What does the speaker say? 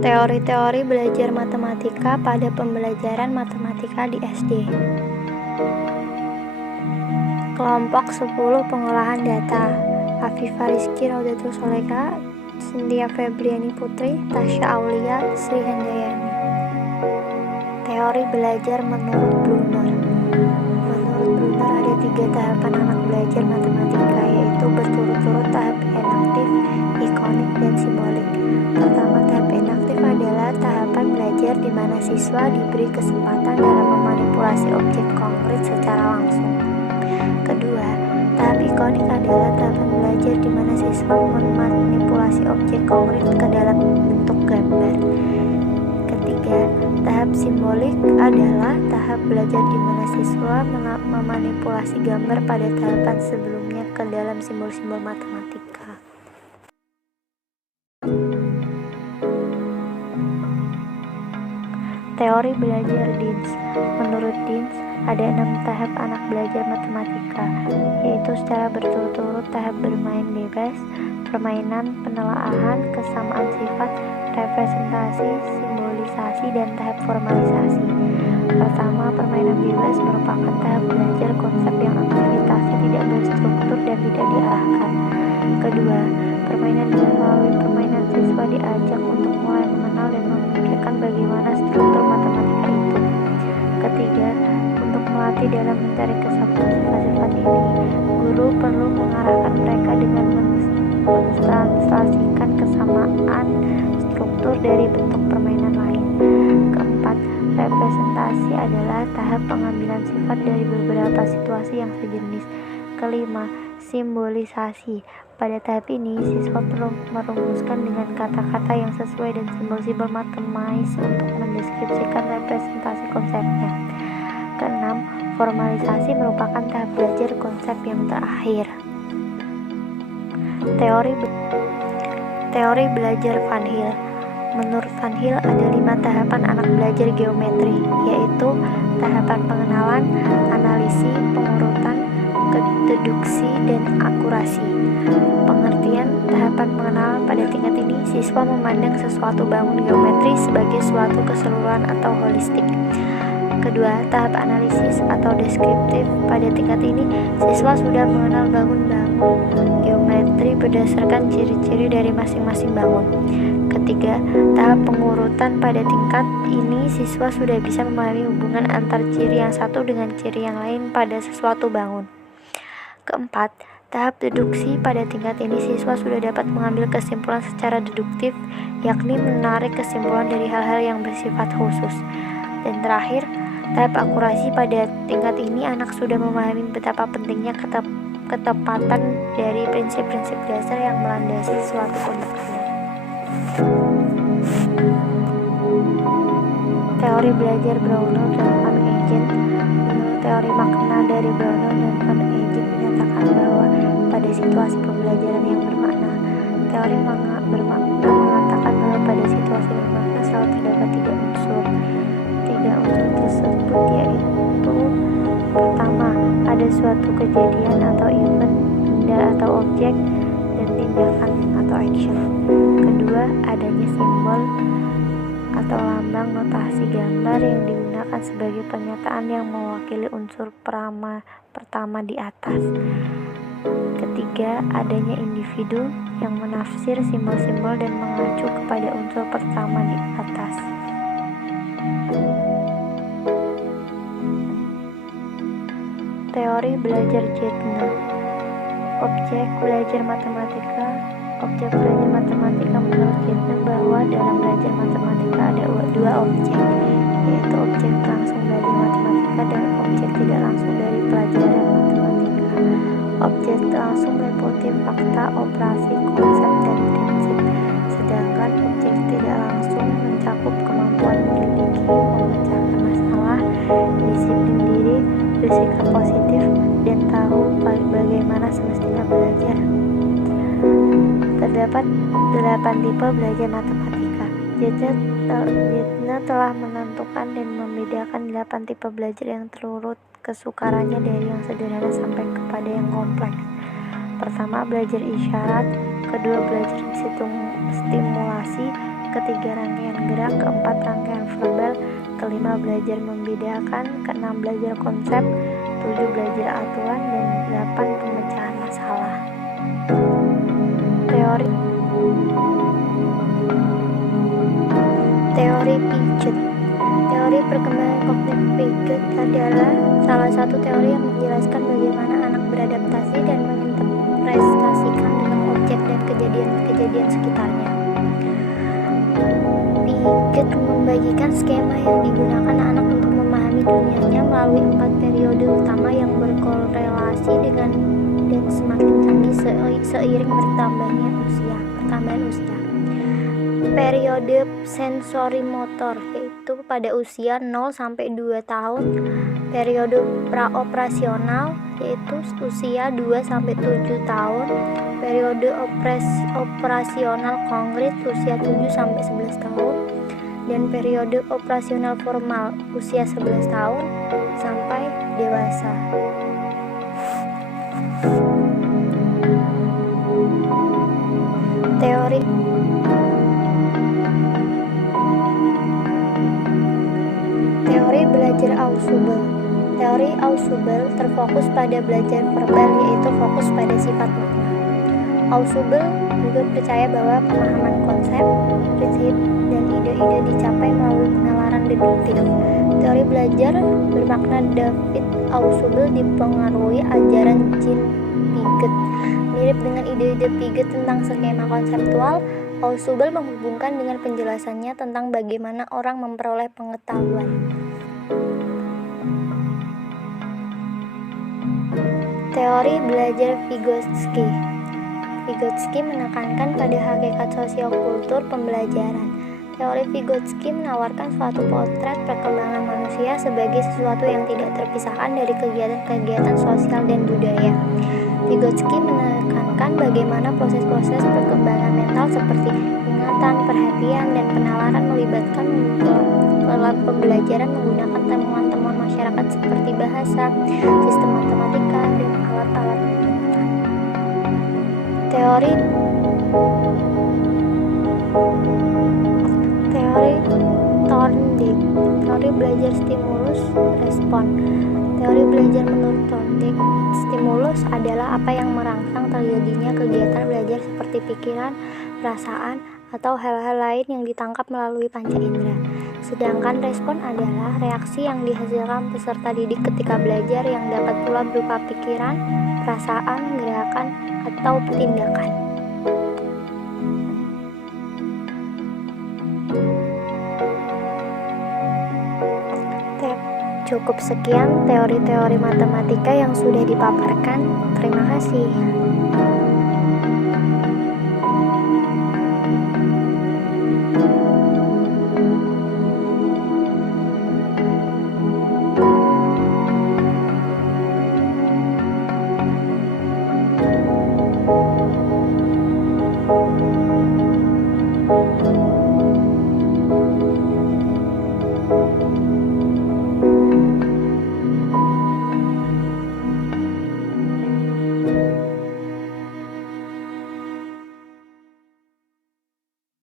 Teori-teori belajar matematika pada pembelajaran matematika di SD. Kelompok 10 pengolahan data. Afifah Rizky Raudatul Soleka, Cynthia Febriani Putri, Tasya Aulia, Sri Handayani. Teori belajar menurut Brunner. Menurut Brunner ada 3 tahapan anak belajar matematika, yaitu berturut-turut tahap enaktif, ikonik, dan simbolik. Pertama, tahap enaktif adalah tahapan belajar di mana siswa diberi kesempatan dalam memanipulasi objek konkret secara langsung. Kedua, tahap ikonik adalah tahapan belajar di mana siswa memanipulasi objek konkret ke dalam bentuk gambar. Ketiga, tahap simbolik adalah tahap belajar di mana siswa memanipulasi gambar pada tahapan sebelumnya ke dalam simbol-simbol matematika. Teori belajar Dins. Menurut Dins, ada 6 tahap anak belajar matematika, yaitu secara berturut-turut tahap bermain bebas, permainan, penelaahan, kesamaan sifat, representasi, simbolisasi, dan tahap formalisasi. Pertama, permainan bebas merupakan tahap belajar konsep yang aktivitasnya tidak berstruktur dan tidak diarahkan. Kedua, permainan dengan melalui permainan siswa diajak untuk mulai mengenal dan memikirkan bagaimana struktur matematika itu. Ketiga, untuk melatih dalam mencari kesatuan sifat-sifat ini, guru perlu mengarahkan mereka dengan menstansikan kesamaan struktur dari bentuk permainan lain. Keempat, representasi adalah tahap pengambilan sifat dari beberapa situasi yang sejenis. Kelima, simbolisasi. Pada tahap ini, siswa perlu merumuskan dengan kata-kata yang sesuai dan simbol-simbol matemais untuk mendeskripsikan representasi konsepnya. Keenam, formalisasi merupakan tahap belajar konsep yang terakhir. Teori belajar Van Hill. Menurut Van Hill ada 5 tahapan anak belajar geometri, yaitu tahapan pengenalan, analisis, pengurutan, deduksi, dan akurasi. Pengertian tahapan pengenalan pada tingkat ini, siswa memandang sesuatu bangun geometri sebagai suatu keseluruhan atau holistik. Kedua, tahap analisis atau deskriptif. Pada tingkat ini, siswa sudah mengenal bangun-bangun geometri berdasarkan ciri-ciri dari masing-masing bangun. Ketiga, tahap pengurutan. Pada tingkat ini, siswa sudah bisa memahami hubungan antar ciri yang satu dengan ciri yang lain pada sesuatu bangun. Keempat, tahap deduksi. Pada tingkat ini, siswa sudah dapat mengambil kesimpulan secara deduktif, yakni menarik kesimpulan dari hal-hal yang bersifat khusus. Dan terakhir, tahap akurasi. Pada tingkat ini, anak sudah memahami betapa pentingnya ketepatan dari prinsip-prinsip dasar yang melandasi suatu pembuktian. Teori belajar Brownell dan Van Eegen. Menurut teori makna dari Brownell dan Van Eegen menyatakan bahwa pada situasi pembelajaran yang bermakna, teori bermakna mengatakan bahwa pada situasi bermakna selalu terdapat 3 unsur. 3 unsur tersebut yaitu: pertama, ada suatu kejadian atau event, benda atau objek, dan tindakan atau action. Kedua, adanya simbol atau lambang notasi gambar yang digunakan sebagai pernyataan yang mewakili unsur pertama di atas. Ketiga, adanya individu yang menafsir simbol-simbol dan mengacu kepada unsur pertama di atas. Teori belajar Jevna. Objek belajar matematika menurut Jevna bahwa dalam belajar matematika ada 2 objek, yaitu objek langsung belajar matematika dan objek tidak langsung dari pelajaran matematika. Objek langsung meliputi fakta, operasi, konsep, dan prinsip, sedangkan objek tidak langsung mencakup kemampuan menyelidiki, memecahkan masalah, disiplin diri, bersikap positif, dan tahu bagaimana semestinya belajar. Terdapat 8 tipe belajar matematika. Jevna telah menentukan dan membedakan 8 tipe belajar yang terurut kesukarannya dari yang sederhana sampai kepada yang kompleks. Pertama, belajar isyarat. Kedua, belajar stimulasi. ketiga rangkaian gerak, keempat rangkaian verbal, kelima belajar membedakan, keenam belajar konsep, 7 belajar aturan, dan 8 pemecahan masalah. Teori Piaget. Teori perkembangan kognitif Piaget adalah salah satu teori yang menjelaskan bagaimana anak beradaptasi dan menginterpretasikan dengan objek dan kejadian-kejadian sekitarnya. Piaget membagikan skema yang digunakan anak untuk memahami dunianya melalui 4 periode utama yang berkorelasi dengan dan semakin tinggi seiring bertambahnya usia. Periode sensorimotor, yaitu pada usia 0-2 tahun. Periode praoperasional, yaitu usia 2-7 tahun. Periode operasional konkret, usia 7-11 tahun. Dan periode operasional formal, usia 11 tahun sampai dewasa. Teori belajar Ausubel. Teori Ausubel terfokus pada belajar verbal, yaitu fokus pada sifat makna. Ausubel juga percaya bahwa pemahaman konsep, prinsip, dan ide-ide dicapai melalui penalaran deduktif. Teori belajar bermakna David Ausubel dipengaruhi ajaran Jean Piaget. Mirip dengan ide-ide Piaget tentang skema konseptual, Ausubel menghubungkan dengan penjelasannya tentang bagaimana orang memperoleh pengetahuan. Teori belajar Vygotsky. Vygotsky menekankan pada hakikat sosiokultur pembelajaran. Teori Vygotsky menawarkan suatu potret perkembangan manusia sebagai sesuatu yang tidak terpisahkan dari kegiatan-kegiatan sosial dan budaya. Vygotsky menekankan bagaimana proses-proses perkembangan mental seperti ingatan, perhatian, dan penalaran melibatkan dalam pembelajaran menggunakan temuan-temuan masyarakat seperti bahasa, sistem matematika, dan alat-alat pengamatan. Teori Thorndike. Teori belajar stimulus respon. Teori belajar menurut Thorndike, stimulus adalah apa yang merangsang terjadinya kegiatan belajar seperti pikiran, perasaan, atau hal-hal lain yang ditangkap melalui panca indera. Sedangkan respon adalah reaksi yang dihasilkan peserta didik ketika belajar yang dapat pula berupa pikiran, perasaan, gerakan, atau tindakan. Cukup sekian teori-teori matematika yang sudah dipaparkan. Terima kasih.